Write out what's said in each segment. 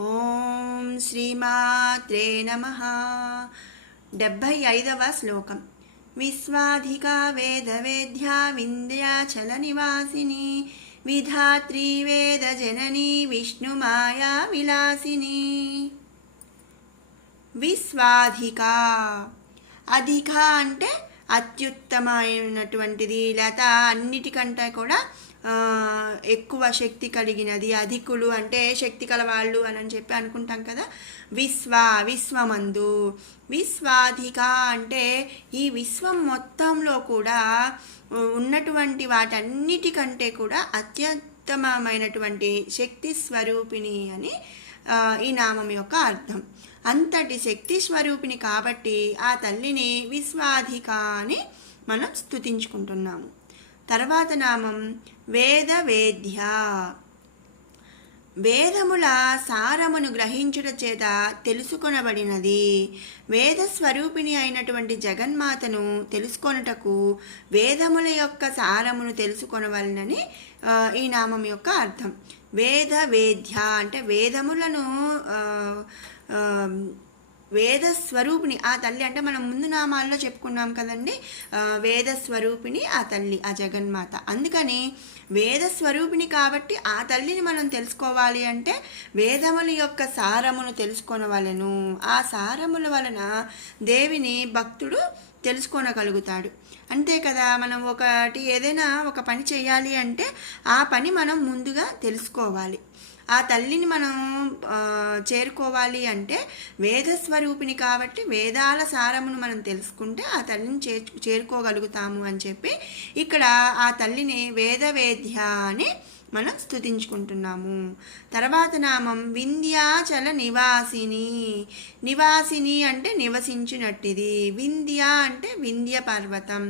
ఓం శ్రీమాత్రే నమః. 75వ శ్లోకం. విశ్వాధికా వేదవేద్యా వింధ్యాచల నివాసిని విధాత్రీ వేద జననీ విష్ణుమాయా విలాసిని. విశ్వాధికా, అధిక అంటే అత్యుత్తమైనటువంటిది, లేదా అన్నిటికంటే కూడా ఎక్కువ శక్తి కలిగినది. అధికులు అంటే శక్తి కలవాళ్ళు అని చెప్పి అనుకుంటాం కదా. విశ్వమందు. విశ్వాధిక అంటే ఈ విశ్వం మొత్తంలో కూడా ఉన్నటువంటి వాటన్నిటికంటే కూడా అత్యుత్తమమైనటువంటి శక్తి స్వరూపిణి అని ఈ నామం యొక్క అర్థం. అంతటి శక్తి స్వరూపిణి కాబట్టి ఆ తల్లిని విశ్వాధిక అని మనం స్తుతించుకుంటున్నాము. తర్వాత నామం వేదవేద్య. వేదముల సారమును గ్రహించుట చేత తెలుసుకొనబడినది. వేద స్వరూపిణి అయినటువంటి జగన్మాతను తెలుసుకొనుటకు వేదముల యొక్క సారమును తెలుసుకొనవలనని ఈ నామం యొక్క అర్థం. వేదవేద్య అంటే వేదములను వేద స్వరూపిణి ఆ తల్లి అంటే మనం ముందు నామాల్లో చెప్పుకున్నాం కదండి. వేద స్వరూపిణి ఆ తల్లి, ఆ జగన్మాత. అందుకని వేద స్వరూపిణి కాబట్టి ఆ తల్లిని మనం తెలుసుకోవాలి అంటే వేదముల యొక్క సారమును తెలుసుకొనవలెను. ఆ సారముల వలన దేవిని భక్తుడు తెలుసుకోనగలుగుతాడు. అంతే కదా. మనం ఏదైనా ఒక పని చేయాలి అంటే ఆ పని మనం ముందుగా తెలుసుకోవాలి. ఆ తల్లిని మనం చేరుకోవాలి అంటే వేదస్వరూపిణి కాబట్టి వేదాల సారమును మనం తెలుసుకుంటే ఆ తల్లిని చేరుకోగలుగుతాము అని చెప్పి ఇక్కడ ఆ తల్లిని వేదవేద్య అని మనం స్తుతించుకుంటున్నాము. తర్వాత నామం వింధ్యాచల నివాసిని. నివాసిని అంటే నివసించినట్టిది. వింధ్య అంటే వింధ్య పర్వతం.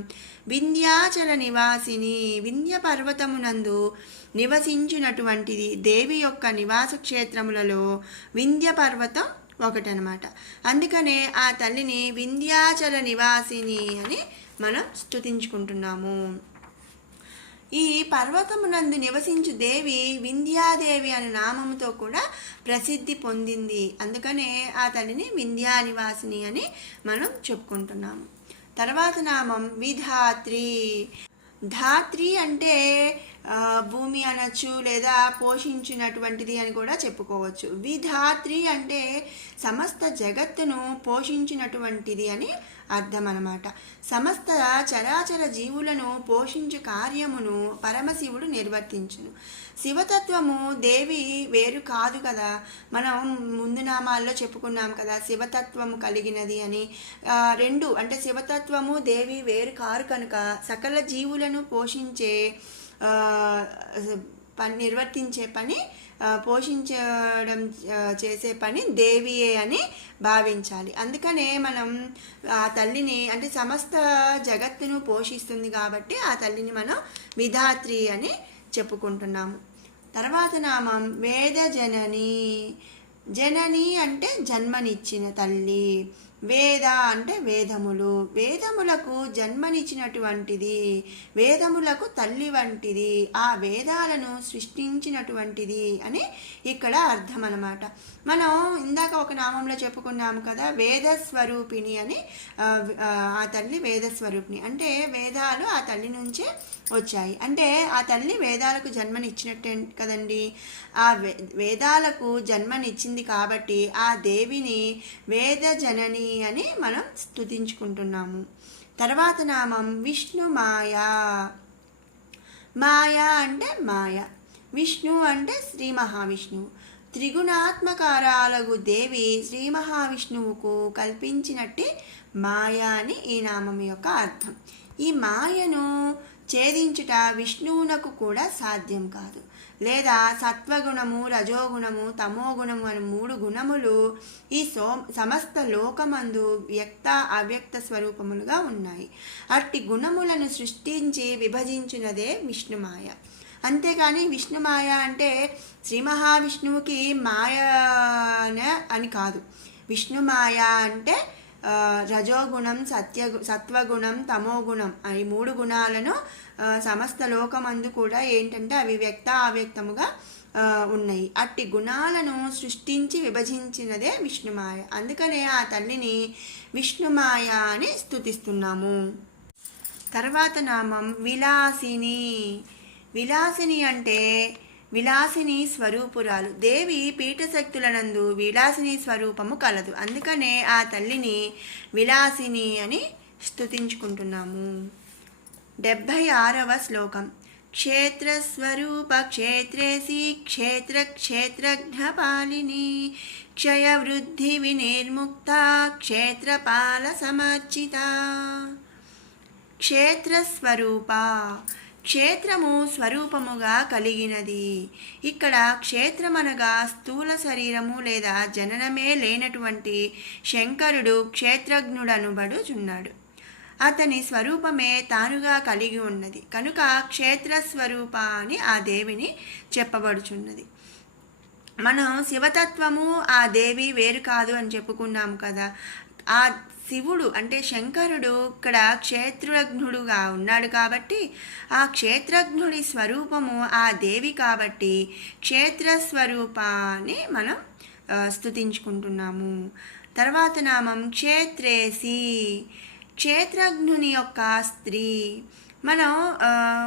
వింధ్యాచల నివాసిని, వింధ్య పర్వతమునందు నివసించినటువంటిది. దేవి యొక్క నివాస క్షేత్రములలో వింధ్య పర్వతం ఒకటనమాట. అందుకనే ఆ తల్లిని వింధ్యాచల నివాసిని అని మనం స్తుతించుకుంటున్నాము. ఈ పర్వతమునందు నివసించు దేవి వింధ్యాదేవి అనే నామముతో కూడా ప్రసిద్ధి పొందింది. అందుకనే ఆ తల్లిని వింధ్యా నివాసిని అని మనం చెప్పుకుంటున్నాము. తర్వాత నామం విధాత్రి. ధాత్రి అంటే భూమి అనొచ్చు, లేదా పోషించినటువంటిది అని కూడా చెప్పుకోవచ్చు. విధాత్రి అంటే సమస్త జగత్తును పోషించినటువంటిది అని అర్థం అన్నమాట. సమస్త చరాచర జీవులను పోషించు కార్యమును పరమశివుడు నిర్వర్తించును. శివతత్వము దేవి వేరు కాదు కదా. మనం ముందు నామాల్లో చెప్పుకున్నాం కదా శివతత్వము కలిగినది అని. రెండు అంటే శివతత్వము దేవి వేరు కారు కనుక సకల జీవులను పోషించే నిర్వర్తించే పని, పోషించడం చేసే పని దేవియే అని భావించాలి. అందుకనే మనం ఆ తల్లిని అంటే సమస్త జగత్తును పోషిస్తుంది కాబట్టి ఆ తల్లిని మనం విధాత్రి అని చెప్పుకుంటున్నాము. తర్వాత నామం వేద జనని. జనని అంటే జన్మనిచ్చిన తల్లి. వేద అంటే వేదములు. వేదములకు జన్మనిచ్చినటువంటిది, వేదములకు తల్లి వంటిది, ఆ వేదాలను సృష్టించినటువంటిది అని ఇక్కడ అర్థం అన్నమాట. మనం ఇందాక ఒక నామంలో చెప్పుకున్నాము కదా వేదస్వరూపిణి అని. ఆ తల్లి వేదస్వరూపిణి అంటే వేదాలు ఆ తల్లి నుంచే వచ్చాయి. అంటే ఆ తల్లి వేదాలకు జన్మనిచ్చినట్టే కదండి. ఆ వేదాలకు జన్మనిచ్చింది కాబట్టి ఆ దేవిని వేద జనని అని మనం స్తుతించుకుంటున్నాము. తర్వాత నామం విష్ణు మాయా. మాయా అంటే మాయ. విష్ణు అంటే శ్రీ మహావిష్ణువు. త్రిగుణాత్మకారాలకు దేవి శ్రీ మహావిష్ణువుకు కల్పించినట్టే మాయా అని ఈ నామం యొక్క అర్థం. ఈ మాయను ఛేదించుట విష్ణువునకు కూడా సాధ్యం కాదు. లేదా సత్వగుణము, రజోగుణము, తమోగుణము అని 3 గుణములు ఈ సమస్త లోకమందు వ్యక్త అవ్యక్త స్వరూపములుగా ఉన్నాయి. అట్టి గుణములను సృష్టించి విభజించినదే విష్ణుమాయ. అంతేకాని విష్ణుమాయ అంటే శ్రీ మహావిష్ణువుకి మాయ అని కాదు. విష్ణుమాయ అంటే రజోగుణం, సత్వగుణం, తమోగుణం ఈ 3 గుణాలను సమస్త లోకమందు కూడా ఏంటంటే అవి వ్యక్త అవ్యక్తముగా ఉన్నాయి. అట్టి గుణాలను సృష్టించి విభజించినదే విష్ణుమాయ. అందుకనే ఆ తల్లిని విష్ణుమాయ అని స్తుతిస్తున్నాము. తర్వాత నామం విలాసిని. విలాసిని అంటే విలాసిని స్వరూపురాలు. దేవి పీఠశక్తులనందు విలాసిని స్వరూపము కలదు. అందుకనే ఆ తల్లిని విలాసిని అని స్తుతించుకుంటున్నాము. 76వ శ్లోకం. క్షేత్రస్వరూప క్షేత్రేసి క్షేత్ర క్షేత్రజ్ఞపాలిని క్షయవృద్ధి వినిర్ముక్త క్షేత్రపాల సమర్చిత. క్షేత్రస్వరూప, క్షేత్రము స్వరూపముగా కలిగినది. ఇక్కడ క్షేత్రమనగా స్థూల శరీరము లేదా జననమే లేనటువంటి శంకరుడు క్షేత్రజ్ఞుడనుబడుచున్నాడు. అతని స్వరూపమే తానుగా కలిగి ఉన్నది కనుక క్షేత్రస్వరూప అని ఆ దేవిని చెప్పబడుచున్నది. మనం శివతత్వము ఆ దేవి వేరు కాదు అని చెప్పుకున్నాము కదా. ఆ శివుడు అంటే శంకరుడు ఇక్కడ క్షేత్రజ్ఞుడుగా ఉన్నాడు కాబట్టి ఆ క్షేత్రజ్ఞుడి స్వరూపము ఆ దేవి కాబట్టి క్షేత్రస్వరూపాన్ని మనం స్తుతించుకుంటున్నాము. తర్వాత నామం క్షేత్రేసి. క్షేత్రజ్ఞుని యొక్క స్త్రీ. మనం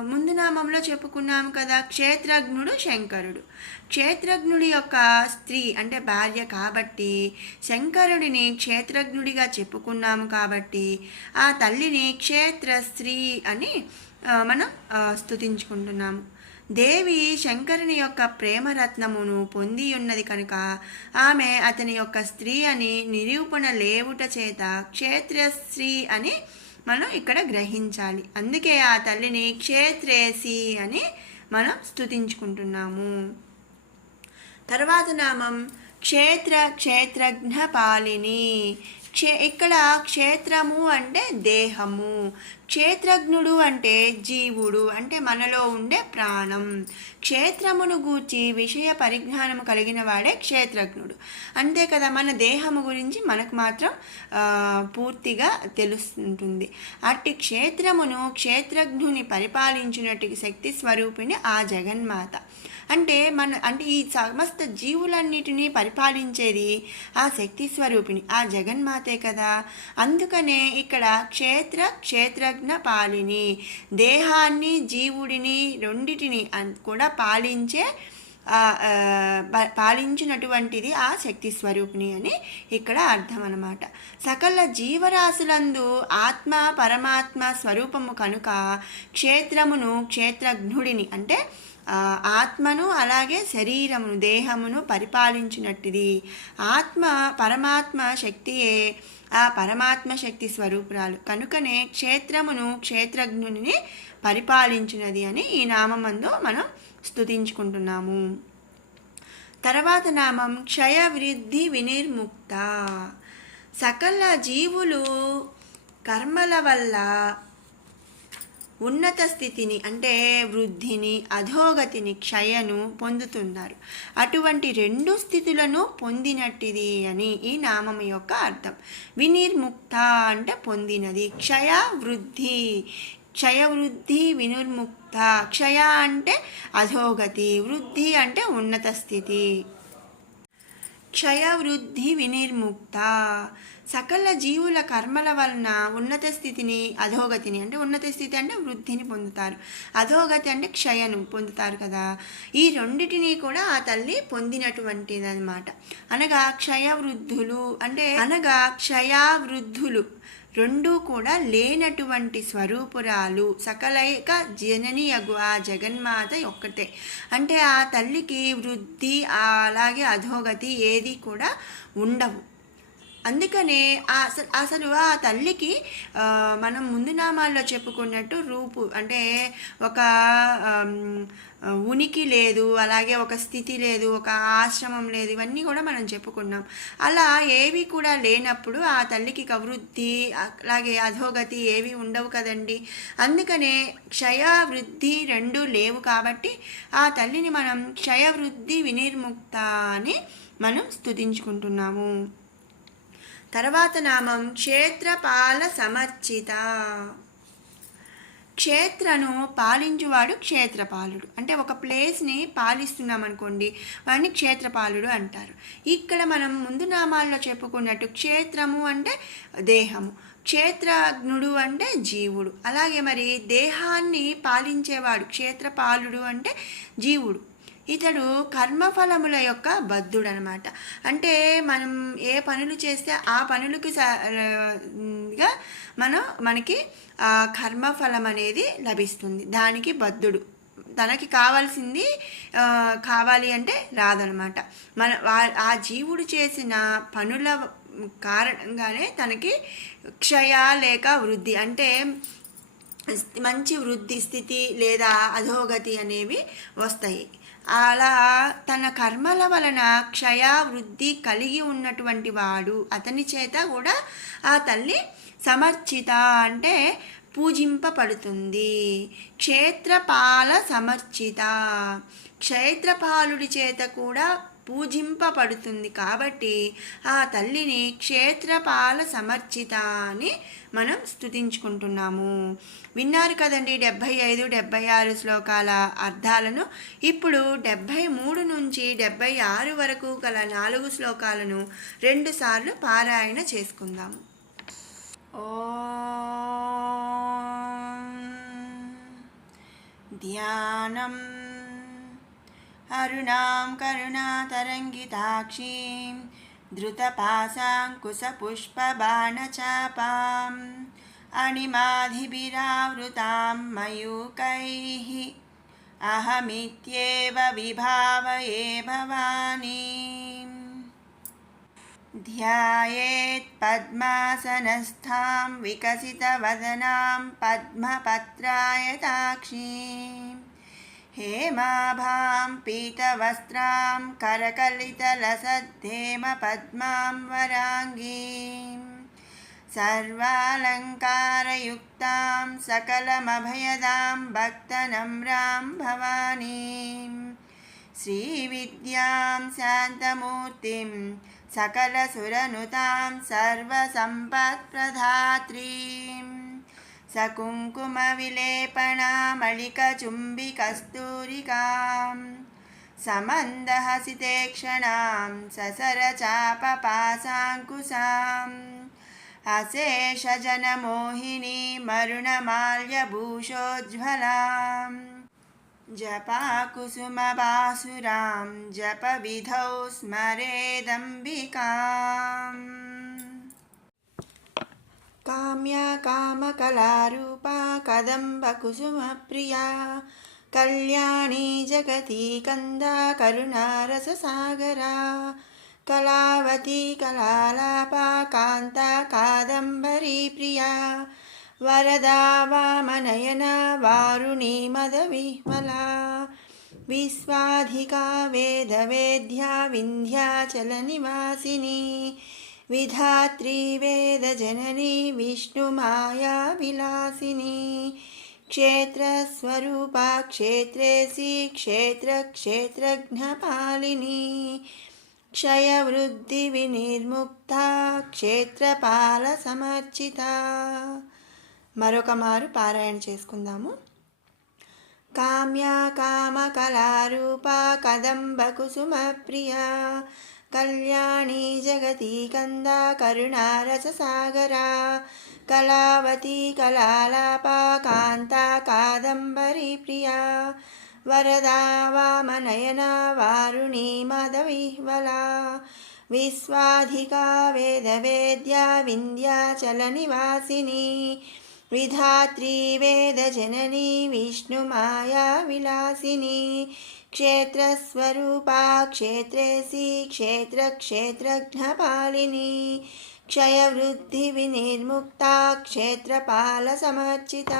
ముందు నామంలో చెప్పుకున్నాము కదా, క్షేత్రజ్ఞుడు శంకరుడు. క్షేత్రజ్ఞుడి యొక్క స్త్రీ అంటే భార్య కాబట్టి శంకరుడిని క్షేత్రజ్ఞుడిగా చెప్పుకున్నాము కాబట్టి ఆ తల్లిని క్షేత్రశ్రీ అని మనం స్తుతించుకుంటున్నాము. దేవి శంకరుని యొక్క ప్రేమరత్నమును పొంది ఉన్నది కనుక ఆమె అతని యొక్క స్త్రీ అని నిరూపణ లేవుట చేత క్షేత్రశ్రీ అని మనం ఇక్కడ గ్రహించాలి. అందుకే ఆ తల్లిని క్షేత్రేసి అని మనం స్తుతించుకుంటున్నాము. తర్వాత నామం క్షేత్ర క్షేత్రజ్ఞ పాలిని. ఇక్కడ క్షేత్రము అంటే దేహము, క్షేత్రజ్ఞుడు అంటే జీవుడు అంటే మనలో ఉండే ప్రాణం. క్షేత్రమును గూర్చి విషయ పరిజ్ఞానము కలిగిన వాడే క్షేత్రజ్ఞుడు. అంతే కదా, మన దేహము గురించి మనకు మాత్రం పూర్తిగా తెలుస్తుంటుంది. అట్టి క్షేత్రమును క్షేత్రజ్ఞుని పరిపాలించినట్టు శక్తి స్వరూపిణి ఆ జగన్మాత. అంటే ఈ సమస్త జీవులన్నిటినీ పరిపాలించేది ఆ శక్తి స్వరూపిణి ఆ జగన్మాతే కదా. అందుకనే ఇక్కడ క్షేత్ర క్షేత్రజ్ఞ పాలిని, దేహాన్ని జీవుడిని రెండిటిని కూడా పాలించినటువంటిది ఆ శక్తి స్వరూపిణి అని ఇక్కడ అర్థం అన్నమాట. సకల జీవరాశులందు ఆత్మ పరమాత్మ స్వరూపము కనుక క్షేత్రమును క్షేత్రజ్ఞుడిని అంటే ఆత్మను అలాగే శరీరమును దేహమును పరిపాలించినట్టిది. ఆత్మ పరమాత్మ శక్తియే ఆ పరమాత్మ శక్తి స్వరూపురాలు కనుకనే క్షేత్రమును క్షేత్రజ్ఞుని పరిపాలించినది అని ఈ నామందు మనం స్తుతించుకుంటున్నాము. తర్వాత నామం క్షయవృద్ధి వినిర్ముక్త. సకల జీవులు కర్మల వల్ల ఉన్నత స్థితిని అంటే వృద్ధిని అధోగతిని క్షయను పొందుతున్నారు. అటువంటి రెండు స్థితులను పొందినట్టిది అని ఈ నామం యొక్క అర్థం. వినిర్ముక్త అంటే పొందినది, క్షయ వృద్ధి, క్షయ వృద్ధి వినిర్ముక్త. క్షయ అంటే అధోగతి, వృద్ధి అంటే ఉన్నత స్థితి. క్షయ వృద్ధి వినిర్ముక్త. సకల జీవుల కర్మల వలన ఉన్నత స్థితిని అధోగతిని అంటే ఉన్నత స్థితి అంటే వృద్ధిని పొందుతారు, అధోగతి అంటే క్షయను పొందుతారు కదా. ఈ రెండిటిని కూడా ఆ తల్లి పొందినటువంటిది అనమాట. అనగా క్షయవృద్ధులు క్షయవృద్ధులు రెండూ కూడా లేనటువంటి స్వరూపురాలు సకలైక జననియగు ఆ జగన్మాత ఒక్కటే. అంటే ఆ తల్లికి వృద్ధి అలాగే అధోగతి ఏది కూడా ఉండవు. అందుకనే అసలు ఆ తల్లికి మనం ముందు నామాల్లో చెప్పుకున్నట్టు రూపు అంటే ఒక ఉనికి లేదు, అలాగే ఒక స్థితి లేదు, ఒక ఆశ్రమం లేదు, ఇవన్నీ కూడా మనం చెప్పుకున్నాం. అలా ఏవి కూడా లేనప్పుడు ఆ తల్లికి వృద్ధి అలాగే అధోగతి ఏవి ఉండవు కదండి. అందుకనే క్షయ వృద్ధి రెండూ లేవు కాబట్టి ఆ తల్లిని మనం క్షయవృద్ధి వినిర్ముక్త అని మనం స్తుతించుకుంటున్నాము. తర్వాత నామం క్షేత్రపాల సమర్చిత. క్షేత్రను పాలించువాడు క్షేత్రపాలుడు. అంటే ఒక ప్లేస్ని పాలిస్తున్నాం అనుకోండి, వాడిని క్షేత్రపాలుడు అంటారు. ఇక్కడ మనం ముందు నామాల్లో చెప్పుకున్నట్టు క్షేత్రము అంటే దేహము, క్షేత్రజ్ఞుడు అంటే జీవుడు. అలాగే మరి దేహాన్ని పాలించేవాడు క్షేత్రపాలుడు అంటే జీవుడు. ఇతడు కర్మఫలముల యొక్క బద్ధుడు అనమాట. అంటే మనం ఏ పనులు చేస్తే ఆ పనులకి మనకి కర్మఫలం అనేది లభిస్తుంది. దానికి బద్ధుడు. తనకి కావాల్సింది కావాలి అంటే రాదనమాట. ఆ జీవుడు చేసిన పనుల కారణంగానే తనకి క్షయ లేక వృద్ధి, అంటే మంచి వృద్ధి స్థితి లేదా అధోగతి అనేవి వస్తాయి. అలా తన కర్మల వలన క్షయ వృద్ధి కలిగి ఉన్నటువంటి వాడు, అతని చేత కూడా ఆ తల్లి సమర్చిత అంటే పూజింపబడుతుంది. క్షేత్రపాల సమర్చిత, క్షేత్రపాలుడి చేత కూడా పూజింపబడుతుంది. కాబట్టి ఆ తల్లిని క్షేత్రపాల సమర్చిత అని మనం స్తుతించుకుంటున్నాము. విన్నారు కదండి 75, 76 శ్లోకాల అర్థాలను. ఇప్పుడు 73 నుంచి 76 వరకు గల 4 శ్లోకాలను 2 సార్లు పారాయణ చేసుకుందాము. ఓం ధ్యానం అరుణాం కరుణాతరంగితాక్షీం ధృతపాశాంకుశపుష్పబాణచాపాం అణిమాధిభిరావృతాం మయూకైః అహమిత్యేవ విభావయే భవానీం. ధ్యాయేత్ పద్మాసనస్థాం వికసితవదనాం పద్మపత్రాయతాక్షీం హేమాభాం పీతవస్త్రాం కరకలితలసద్ధేమ పద్మాం వరాంగీం సర్వాలంకారయుక్తాం సకలమభయదాం భక్తనమ్రాం భవానీం శ్రీవిద్యాం శాంతమూర్తిం సకలసురనుతాం సర్వసంపత్ప్రదాత్రీం సకుంకుమవిలేపనామళికచుంబికస్తూరికాం సమందహసితేక్షణాం ససరచాపపాశాంకుశాం అశేషజనమోహినీ మరుణమాల్యభూషోజ్వలాం జపాకుసుమబాసురాం జపవిధౌ స్మరేదంబికాం. కామ్యా కామకళారూపా కదంబకుసుమప్రియా కళ్యాణీ జగతి కందా కరుణారససాగరా కళావతి కళాలాపా కాంతా కాదంబరీ ప్రియా వరదా వామనయన వారుణీ మదవిహ్వలా విశ్వాధికా వేదవేద్యా వింధ్యాచలనివాసిని విధాత్రీ వేదజననీ విష్ణుమాయా విలాసిని క్షేత్రస్వరూపా క్షేత్రేసి క్షేత్రజ్ఞపాలిని క్షయవృద్ధి వినిర్ముక్త క్షేత్రపాల సమర్చిత. మరొక మారు పారాయణ చేసుకుందాము. కామ్యా కామకళారూపా కదంబకుసుమప్రియా కళ్యాణీ జగతి కందా కరుణారససాగరా కళావతి కళాలాపా కాంతా కాదంబరీ ప్రియా వరదా వామనయనా వారుణీ మదవిహ్వలా విశ్వాధికా వేదవేద్యా వింధ్యాచలనివాసిని విధాత్రీ వేదజననీ విష్ణుమాయా విలాసిని క్షేత్రస్వరూపా క్షేత్రేసి క్షేత్రజ్ఞపాలిని క్షయవృద్ధి వినిర్ముక్తా క్షేత్రపాల సమర్చిత.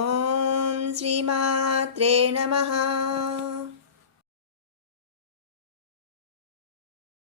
ఓం శ్రీమాత్రే నమః.